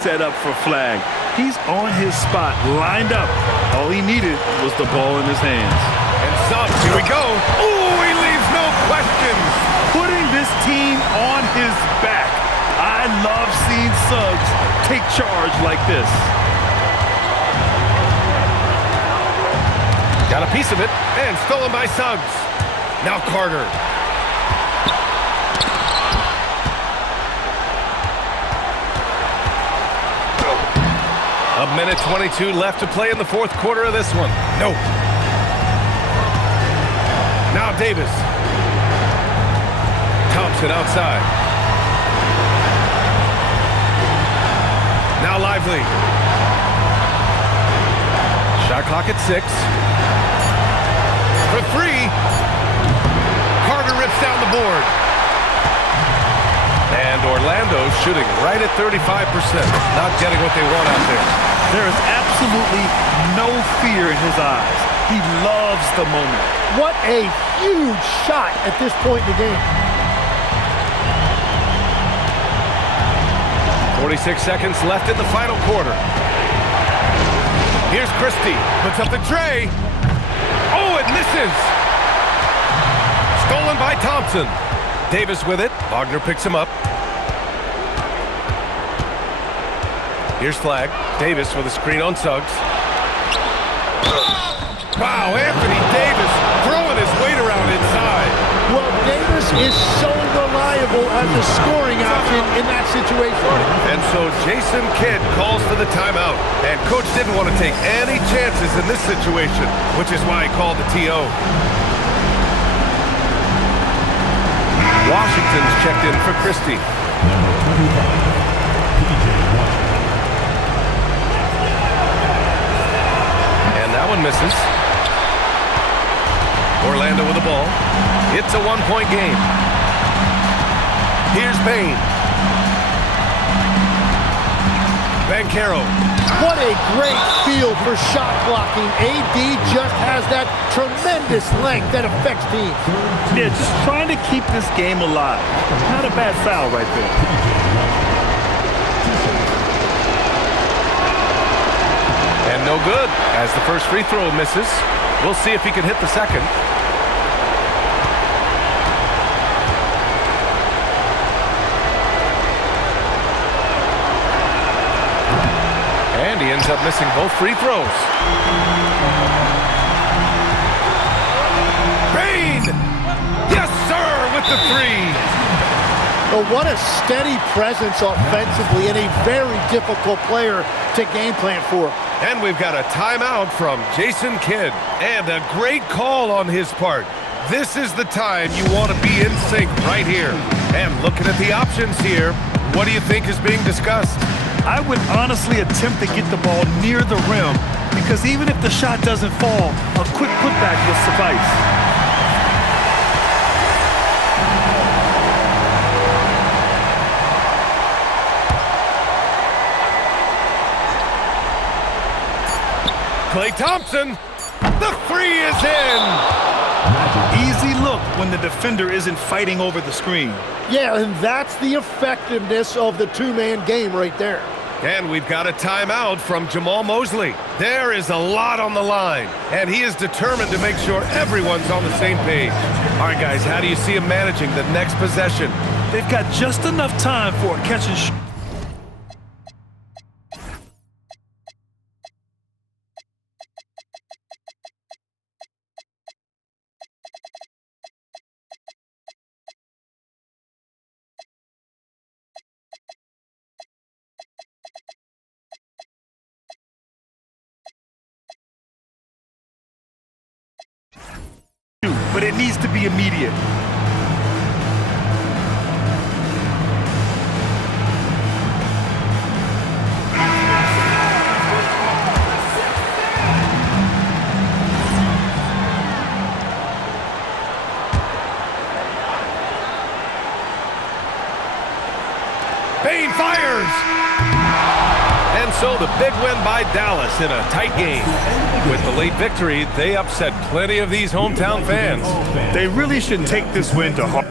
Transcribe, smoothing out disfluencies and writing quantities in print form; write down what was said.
Set up for flag. He's on his spot, lined up. All he needed was the ball in his hands. And Suggs, here we go. Ooh, he leaves no questions. Putting this team on his back. I love seeing Suggs take charge like this. Got a piece of it, and stolen by Suggs. Now Carter. A minute 22 left to play in the fourth quarter of this one. Nope. Now Davis. Thompson outside. Now Lively. Shot clock at 6. For 3. Carter rips down the board. And Orlando shooting right at 35%. Not getting what they want out there. There is absolutely no fear in his eyes. He loves the moment. What a huge shot at this point in the game. 46 seconds left in the final quarter. Here's Christie. Puts up the tray. Oh, it misses. Stolen by Thompson. Davis with it. Wagner picks him up. Here's Flag. Davis with a screen on Suggs. Wow, Anthony Davis throwing his weight around inside. Well, Davis is so reliable as a scoring option in that situation. And so Jason Kidd calls for the timeout. And Coach didn't want to take any chances in this situation, which is why he called the TO. Washington's checked in for Christie. One misses. Orlando with the ball. It's a one-point game. Here's Bane. Banchero. What a great field for shot blocking. AD just has that tremendous length that affects teams. Yeah, just trying to keep this game alive. Not a bad foul right there. And no good, as the first free throw misses. We'll see if he can hit the second. And he ends up missing both free throws. Bane! Yes, sir, with the 3. Well, what a steady presence offensively and a very difficult player to game plan for. And we've got a timeout from Jason Kidd. And a great call on his part. This is the time you want to be in sync right here. And looking at the options here, what do you think is being discussed? I would honestly attempt to get the ball near the rim because even if the shot doesn't fall, a quick putback will suffice. Klay Thompson, the 3 is in! Easy look when the defender isn't fighting over the screen. Yeah, and that's the effectiveness of the two-man game right there. And we've got a timeout from Jamal Mosley. There is a lot on the line, and he is determined to make sure everyone's on the same page. All right, guys, how do you see him managing the next possession? They've got just enough time for a catch and shoot. But it needs to be immediate. Bane fires! And so the big win by Dallas in a tight game. With the late victory, they upset plenty of these hometown fans. They really should take this win to heart.